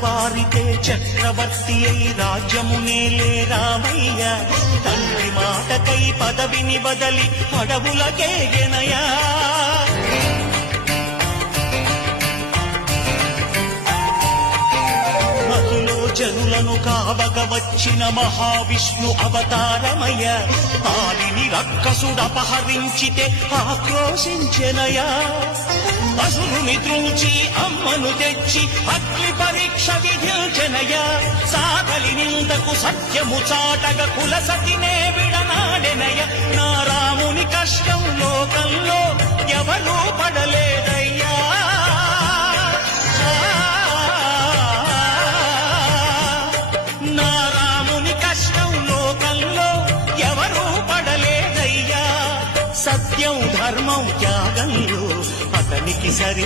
తెల్లవారితే చక్రవర్తి అయి రాజ్యమునేలే రామయ్య తండ్రి మాటకై పదవిని బదలి అడవులకేగెనయా జనులను కావగ వచ్చిన మహావిష్ణు అవతారమయ ఆలిని రక్కసుడపహరించితే ఆక్రోశించెనయా అసురుని త్రుంచి అమ్మను తెచ్చి అగ్ని పరీక్ష విధించెనయా సాగలి నిందకు సత్యము చాటగ కులసతినే విడనాడెనయ నా రాముని కష్టం లోకంలో ఎవరూ పడలేదయ్యా సత్యం ధర్మం త్యాగంలో అతనికి సరి